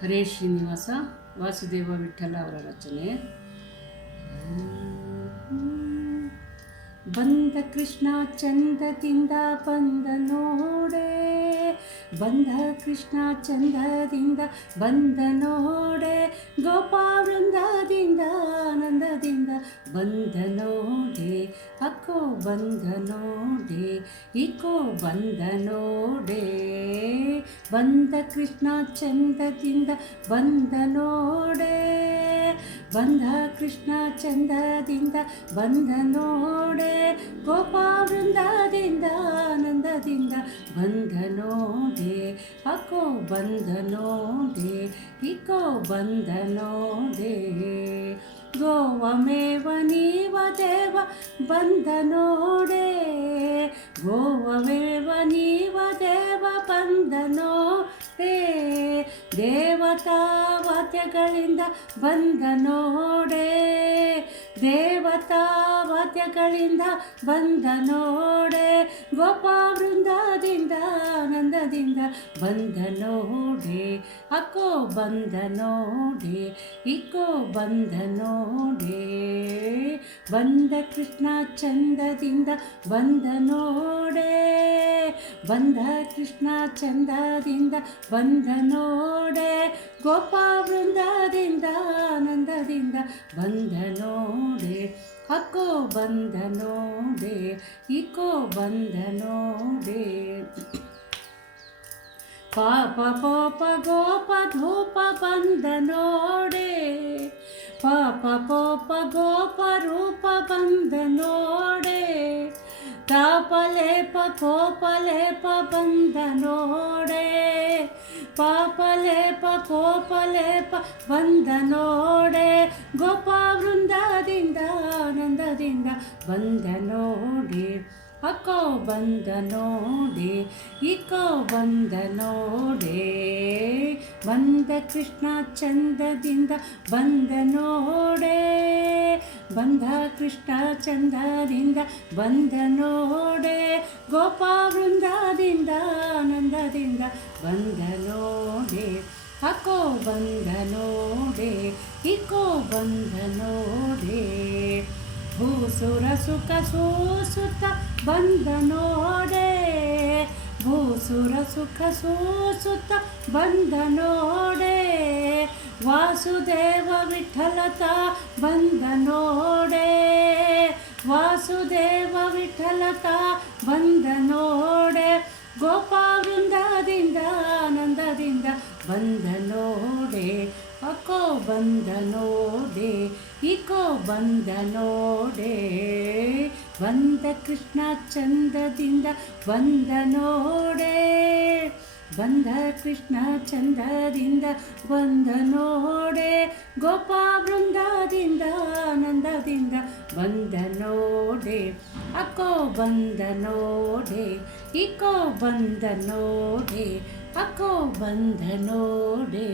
ಹರೇ ಶ್ರೀನಿವಾಸ, ವಾಸುದೇವ ವಿಠಲ ಅವರ ರಚನೆ. ಬಂದ ಕೃಷ್ಣ ಚಂದದಿಂದ ಬಂದ ನೋಡೆ, ಬಂದ ಕೃಷ್ಣ ಚಂದದಿಂದ ಬಂದ ನೋಡೆ ಗೋಪಾ ವೃಂದದಿಂದ ಆನಂದದಿಂದ ಬಂದ ನೋಡೆ ಅಕ್ಕೋ ಬಂದ ನೋಡೆ ಇಕೋ ಬಂದ ನೋಡೆ ಬಂದ ಕೃಷ್ಣ ಚಂದದಿಂದ ಬಂದ ನೋಡೆ ಬಂದ ಕೃಷ್ಣ ಚಂದದಿಂದ ಬಂದ ನೋಡೆ ಗೋಪಾ ವೃಂದದಿಂದ ಆನಂದದಿಂದ ಬಂದ ನೋಡೆ ಅಕ್ಕೋ ಬಂದ ನೋಡೆ ಇಕೋ ಬಂದ ನೋಡೆ ಗೋವಮೇವ ನೀವ ದೇವ ಬಂದ ನೋಡೆ. ಗೋವಮೇವ ನೀವ ದೇವ ಬಂದ ನೋಡೆ. ದೇವತಾ ವಾದ್ಯಗಳಿಂದ ಬಂದ ನೋಡೆ. ದೇವತಾ ವಾದ್ಯಗಳಿಂದ ಬಂದ ನೋಡೆ ಗೋಪಾ ವೃಂದದಿಂದ ಆನಂದದಿಂದ ಬಂದ ನೋಡೆ, ಅಕ್ಕೋ ಬಂದ ನೋಡೆ, ಇಕ್ಕೋ ಬಂದ ನೋಡೆ. ಬಂದ ಕೃಷ್ಣ ಚಂದದಿಂದ ಬಂದ ನೋಡೆ, ಬಂದ ಕೃಷ್ಣ ಚಂದದಿಂದ ಬಂದ ನೋಡೆ ಗೋಪಾ ವೃಂದದಿಂದ ಆನಂದದಿಂದ ಬಂದ ನೋಡೆ ಅಕ್ಕೋ ಬಂದ ನೋಡೆ ಇಕೋ ಬಂದ ನೋಡೆ ಪಾಪ ಪೋಪ ಗೋಪ ಧೂಪ ಬಂದ ನೋಡೆ, ಪಾಪ ಪೋಪ ಗೋಪ ರೂಪ ಬಂದ ನೋಡೆ ತಾಪಲೇಪ ಕೋಪಲೇಪ ಬಂದ ನೋಡೆ. ಪಾಪಲೇಪ, ಕೋಪಲೇಪ, ಬಂದ ನೋಡೆ. ಗೋಪಾ ವೃಂದದಿಂದ ಆನಂದದಿಂದ ಬಂದ ನೋಡಿ. ಅಕ್ಕೋ ಬಂದ ನೋಡಿ ಇಕೋ ಬಂದ ನೋಡೆ. ಬಂದ ಕೃಷ್ಣ ಚಂದದಿಂದ ಬಂದ ನೋಡೆ. ಬಂದ ಕೃಷ್ಣ ಚಂದದಿಂದ ಬಂದ ನೋಡೆ. ಗೋಪಾ ವೃಂದದಿಂದ ಆನಂದದಿಂದ ಬಂದ ನೋಡೆ ಅಕ್ಕೋ ಬಂದ ನೋಡೆ ಇಕೋ ಬಂದ ನೋಡೆ. ಭೂಸುರ ಸುಖ ಸೂಸುತ್ತ ಬಂದ ನೋಡೆ, ಭೂಸುರ ಸುಖ ಸೂಸುತ್ತ ಬಂದ ನೋಡೆ. ವಾಸುದೇವ ವಿಠಲತ ಬಂದ ನೋಡೆ, ವಾಸುದೇವ ವಿಠಲತ ಬಂದ ನೋಡೆ. ಗೋಪಾ ವೃಂದದಿಂದ ಆನಂದದಿಂದ ಬಂದ ನೋಡೆ ಅಕ್ಕೋ ಬಂದ ನೋಡೆ, ಇಕೋ ಬಂದ ನೋಡೆ. ಬಂದ ಕೃಷ್ಣ ಚಂದದಿಂದ ಬಂದ ನೋಡೆ, ಬಂದ ಕೃಷ್ಣ ಚಂದದಿಂದ ಬಂದ ನೋಡೆ. ಗೋಪಾ ವೃಂದದಿಂದ ಆನಂದದಿಂದ ಬಂದ ನೋಡೆ ಅಕ್ಕೋ ಬಂದ ನೋಡೆ. ಇಕೋ ಬಂದ ನೋಡೆ ಅಕ್ಕೋ ಬಂದ ನೋಡೆ.